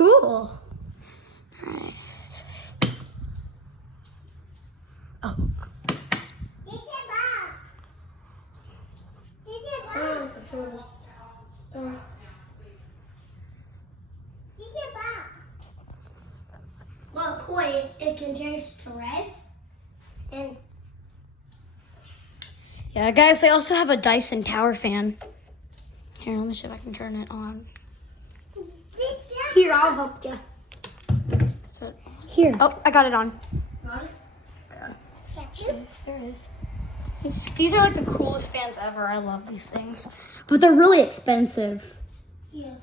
cool. Alright. Oh. Look, wait, it can change to red. And Yeah, guys, they also have a Dyson tower fan. Here, let me see if I can turn it on. here, I'll help you. So, Here. oh, I got it on. Got it? There it is. These are like the coolest fans ever. I love these things. But they're really expensive. Yeah.